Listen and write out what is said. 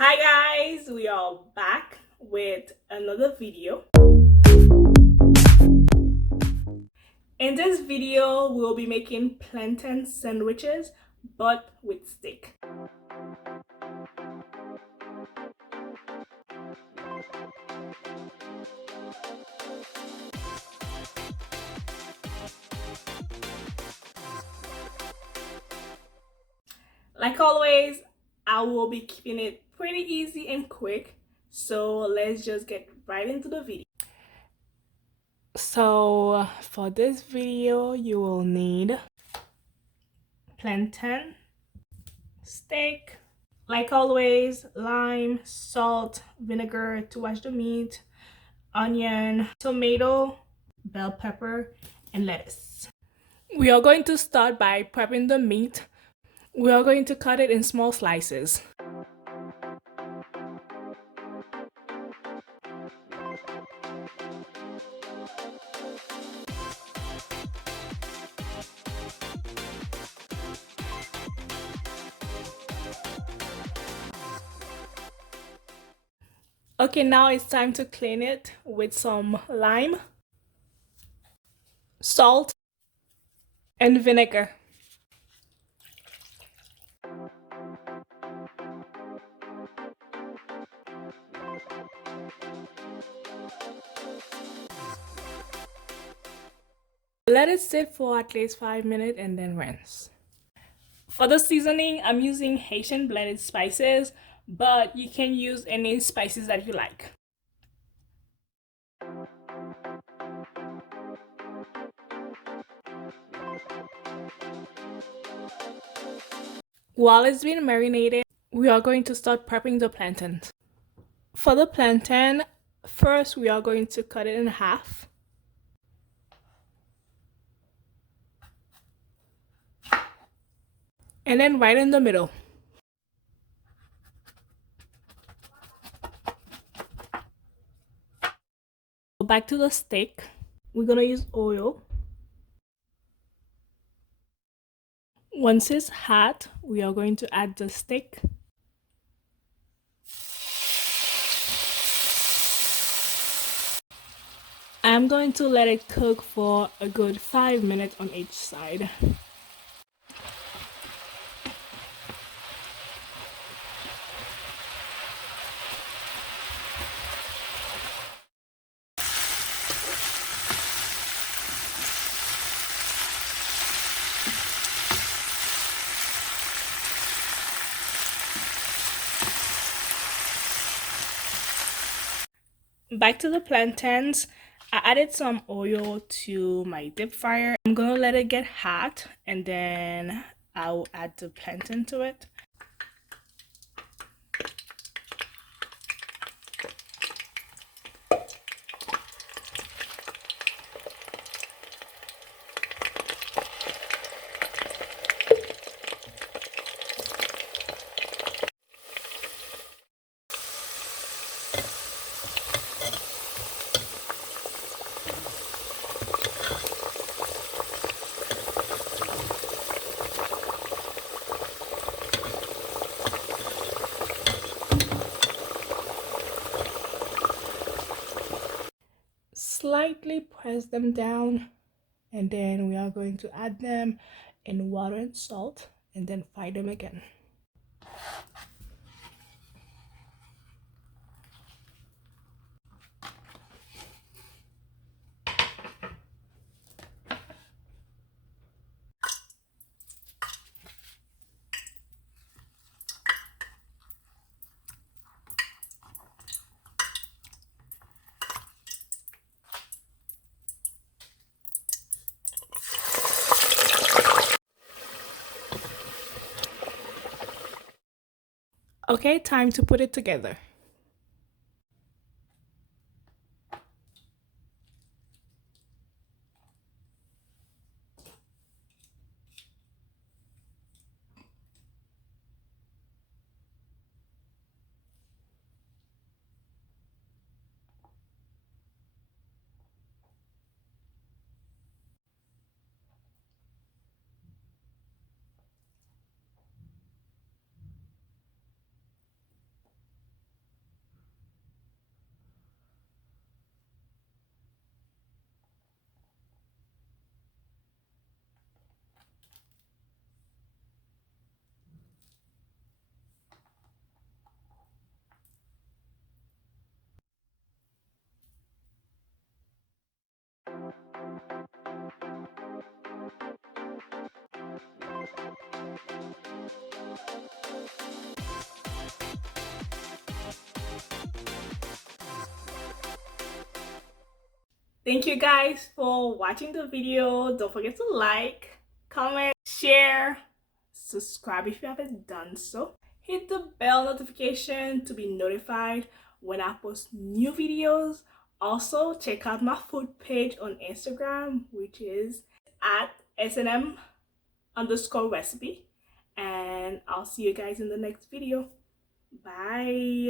Hi guys, we are back with another video. In this video, we'll be making plantain sandwiches but with steak. Like always, I will be keeping it pretty easy and quick, so let's just get right into the video. So for this video, you will need plantain, steak, like always, lime, salt, vinegar to wash the meat, onion, tomato, bell pepper, and lettuce. We are going to start by prepping the meat. We are going to cut it in small slices. Okay, now it's time to clean it with some lime, salt, and vinegar. Let it sit for at least 5 minutes and then rinse. For the seasoning, I'm using Haitian Blended spices, but you can use any spices that you like. While it's being marinated, we are going to start prepping the plantains. For the plantain, first we are going to cut it in half. And then right in the middle. Back to the steak. We're gonna use oil. Once it's hot, we are going to add the steak. I'm going to let it cook for a good 5 minutes on each side. Back to the plantains. I added some oil to my deep fryer. I'm gonna let it get hot and then I'll add the plantain to it. Slightly press them down, and then we are going to add them in water and salt and then fry them again. Okay, time to put it together. Thank you guys for watching the video. Don't forget to like, comment, share, subscribe if you haven't done so. Hit the bell notification to be notified when I post new videos. Also, check out my food page on Instagram, which is at snm_recipe. And I'll see you guys in the next video. Bye.